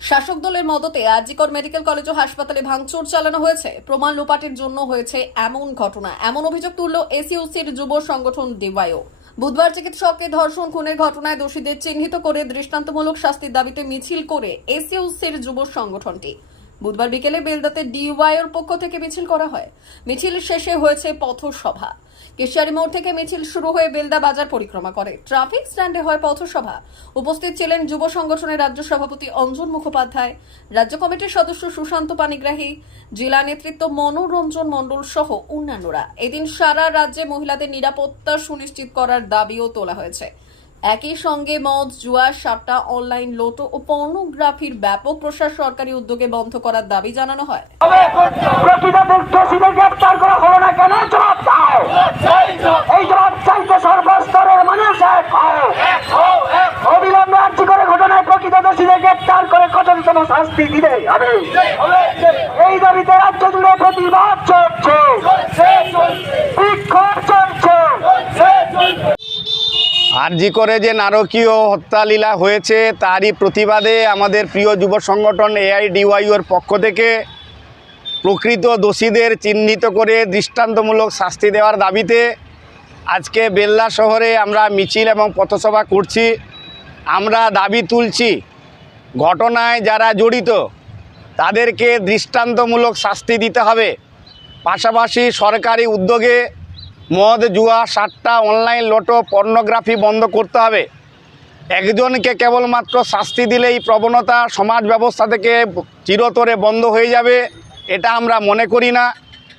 শাসক দলের মদতে আজিকর medical college ও হাসপাতালে ভাঙচুর চালানো হয়েছে। প্রমাণ লোপাটের জন্য হয়েছে এমন ঘটনা। এমন অভিযোগ তুলল এসইউসির যুব সংগঠন ডিওয়াইও। বুধবার চিকিৎসককে ধর্ষণ, খুনের ঘটনায় দোষীদের চিহ্নিত করে দৃষ্টান্তমূলক শাস্তির দাবিতে মিছিল করে এসইউসির যুব সংগঠনটি। বুধবার বিকেলে বেলদাতে ডিওয়াইওর পক্ষ থেকে মিছিল করা হয়। মিছিল শেষে হয়েছে পথসভা। কেশিয়ারি মোড় থেকে মিছিল শুরু হয়ে বেলদা বাজার পরিক্রমা করে। ট্রাফিক স্ট্যান্ডে হয় পথসভা। উপস্থিত ছিলেন যুব সংগঠনের রাজ্য সভাপতি অঞ্জন মুখোপাধ্যায়, রাজ্য কমিটির সদস্য সুশান্ত পানিগ্রাহী, জেলা নেতৃত্ব মনোরঞ্জন মণ্ডল সহ অন্যান্যরা। এদিন সারা রাজ্যে মহিলাদের নিরাপত্তা সুনিশ্চিত করার দাবিও তোলা হয়েছে। একই সঙ্গে মদ, জুয়া, সাপটা, অনলাইন লোটো ও পর্নোগ্রাফির ব্যাপক প্রসার সরকারি উদ্যোগে বন্ধ করার দাবি জানানো হয়। এই এই দাবিতে রাজ্য জুড়ে প্রতিবাদ চলছে বিক্ষোভ চলছে আরজি করে যে নারকীয় হত্যালীলা হয়েছে, তারই প্রতিবাদে আমাদের প্রিয় যুব সংগঠন এআইডিওয়াইওর পক্ষ থেকে প্রকৃত দোষীদের চিহ্নিত করে দৃষ্টান্তমূলক শাস্তি দেওয়ার দাবিতে আজকে বেল্লা শহরে আমরা মিছিল এবং পথসভা করছি। আমরা দাবি তুলছি, ঘটনায় যারা জড়িত তাদেরকে দৃষ্টান্তমূলক শাস্তি দিতে হবে। পাশাপাশি সরকারি উদ্যোগে মদ, জুয়া সাতটা অনলাইন লোটো, পর্নোগ্রাফি বন্ধ করতে হবে। একজনকে কেবলমাত্র শাস্তি দিলেই প্রবণতা সমাজ ব্যবস্থা থেকে চিরতরে বন্ধ হয়ে যাবে, এটা আমরা মনে করি না।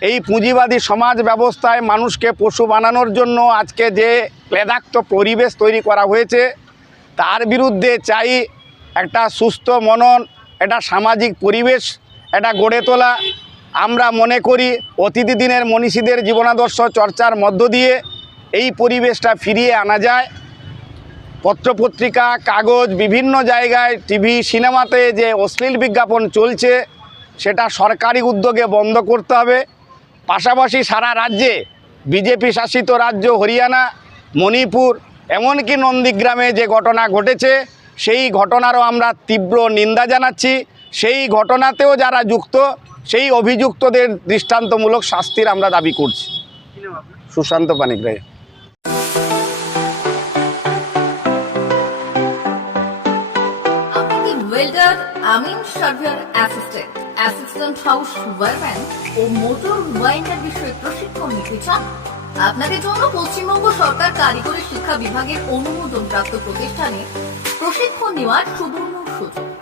এই পুঁজিবাদী সমাজ ব্যবস্থায় মানুষকে পশু বানানোর জন্য আজকে যে ক্লেদাক্ত পরিবেশ তৈরি করা হয়েছে, তার বিরুদ্ধে চাই একটা সুস্থ মনন, একটা সামাজিক পরিবেশ এটা গড়ে তোলা। আমরা মনে করি অতিথি দিনের মনীষীদের জীবনাদর্শ চর্চার মধ্য দিয়ে এই পরিবেশটা ফিরিয়ে আনা যায়। পত্রপত্রিকা, কাগজ, বিভিন্ন জায়গায়, টিভি, সিনেমাতে যে অশ্লীল বিজ্ঞাপন চলছে, সেটা সরকারি উদ্যোগে বন্ধ করতে হবে। পাশাপাশি সারা রাজ্যে বিজেপি শাসিত রাজ্য হরিয়ানা, মণিপুর, এমনকি নন্দীগ্রামে যে ঘটনা ঘটেছে, সেই ঘটনারও আমরা তীব্র নিন্দা জানাচ্ছি। সেই ঘটনাতেও যারা যুক্ত, সেই অভিযুক্তদের দৃষ্টান্তমূলক শাস্তির আমরা দাবি করছি। সুশান্ত পানিগ্রাহী। ওয়েল্ডার আমিন surveyor assistant assistant house wireman ও মোটর বিষয়ে প্রশিক্ষণ নিতে চান? আপনাদের জন্য পশ্চিমবঙ্গ সরকার কারিগরি শিক্ষা বিভাগের প্রতিষ্ঠানে প্রশিক্ষণ নেওয়ার সুবর্ণ সুযোগ।